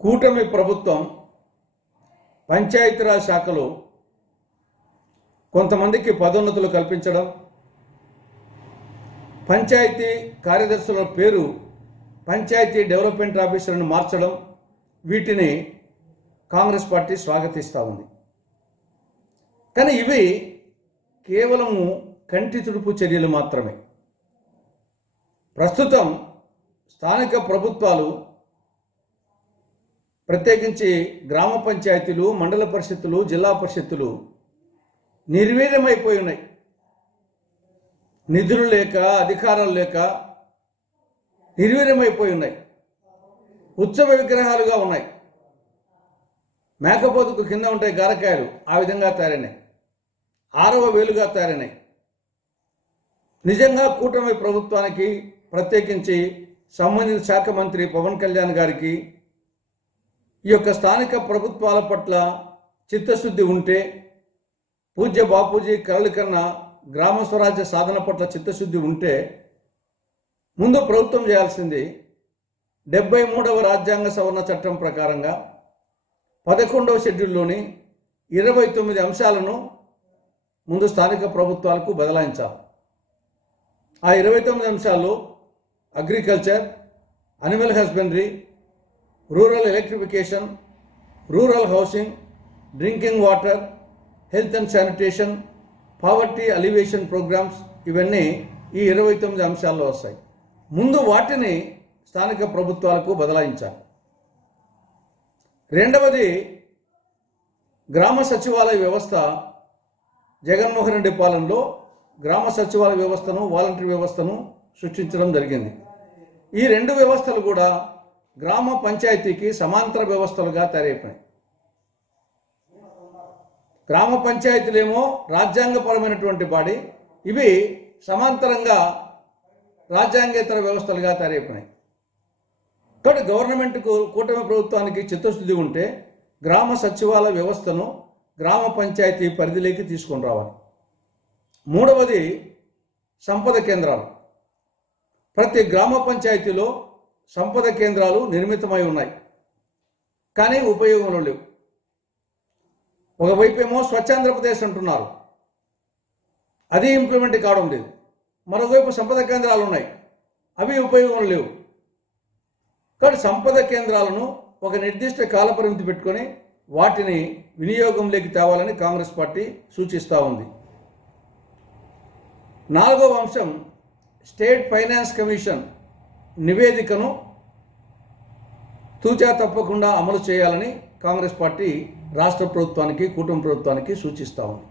కూటమి ప్రభుత్వం పంచాయతీరాజ్ శాఖలో కొంతమందికి పదోన్నతులు కల్పించడం, పంచాయతీ కార్యదర్శుల పేరు పంచాయతీ డెవలప్మెంట్ ఆఫీసర్ను మార్చడం, వీటిని కాంగ్రెస్ పార్టీ స్వాగతిస్తూ ఉంది. కానీ ఇవి కేవలము కంటి తుడుపు చర్యలు మాత్రమే. ప్రస్తుతం స్థానిక ప్రభుత్వాలు, ప్రత్యేకించి గ్రామ పంచాయతీలు, మండల పరిషత్తులు, జిల్లా పరిషత్తులు నిర్వీర్యమైపోయి ఉన్నాయి. నిధులు లేక, అధికారాలు లేక నిర్వీర్యమైపోయి ఉన్నాయి. ఉత్సవ విగ్రహాలుగా ఉన్నాయి. మేకపోతుకు కింద ఉంటాయి గారకాయలు, ఆ విధంగా తయారైనాయి. 6వ వేలుగా తయారైనాయి. నిజంగా కూటమి ప్రభుత్వానికి, ప్రత్యేకించి సంబంధిత శాఖ మంత్రి పవన్ కళ్యాణ్ గారికి ఈ యొక్క స్థానిక ప్రభుత్వాల పట్ల చిత్తశుద్ధి ఉంటే, పూజ్య బాపూజీ కలలు కన్నా గ్రామ స్వరాజ్య సాధన పట్ల చిత్తశుద్ధి ఉంటే, ముందు ప్రభుత్వం చేయాల్సింది 73వ రాజ్యాంగ సవరణ చట్టం ప్రకారంగా 11వ షెడ్యూల్లోని 29 అంశాలను ముందు స్థానిక ప్రభుత్వాలకు బదలాయించాలి. ఆ 29 అంశాల్లో agriculture, animal husbandry, rural electrification, rural housing, drinking water, health and sanitation, poverty alleviation programmes, ఇవన్నీ ఈ 29 అంశాల్లో వస్తాయి. ముందు వాటిని స్థానిక ప్రభుత్వాలకు బదలాయించాలి. రెండవది, గ్రామ సచివాలయ వ్యవస్థ. జగన్మోహన్ రెడ్డి పాలనలో గ్రామ సచివాలయ వ్యవస్థను, వాలంటరీ వ్యవస్థను సృష్టించడం జరిగింది. ఈ 2 వ్యవస్థలు కూడా గ్రామ పంచాయతీకి సమాంతర వ్యవస్థలుగా తయారైపోయాయి. గ్రామ పంచాయతీలేమో రాజ్యాంగపరమైనటువంటి బాడీ, ఇవి సమాంతరంగా రాజ్యాంగేతర వ్యవస్థలుగా తయారైపోయినాయి. కాబట్టి గవర్నమెంట్కు, కూటమి ప్రభుత్వానికి చిత్తశుద్ధి ఉంటే గ్రామ సచివాలయ వ్యవస్థను గ్రామ పంచాయతీ పరిధిలోకి తీసుకొని రావాలి. మూడవది, సంపద కేంద్రాలు. ప్రతి గ్రామ పంచాయతీలో సంపద కేంద్రాలు నిర్మితమై ఉన్నాయి, కానీ ఉపయోగంలో లేవు. ఒకవైపేమో స్వచ్ఛాంధ్రప్రదేశ్ అంటున్నారు, అది ఇంప్లిమెంట్ కావడం లేదు. మరోవైపు సంపద కేంద్రాలు ఉన్నాయి, అవి ఉపయోగంలో లేవు. కాబట్టి సంపద కేంద్రాలను ఒక నిర్దిష్ట కాలపరిమితి పెట్టుకొని వాటిని వినియోగంలోకి తేవాలని కాంగ్రెస్ పార్టీ సూచిస్తూ ఉంది. 4వ అంశం, స్టేట్ ఫైనాన్స్ కమిషన్ నివేదికను తూచా తప్పకుండా అమలు చేయాలని కాంగ్రెస్ పార్టీ రాష్ట్ర ప్రభుత్వానికి, కూటమి ప్రభుత్వానికి సూచిస్తూ ఉంది.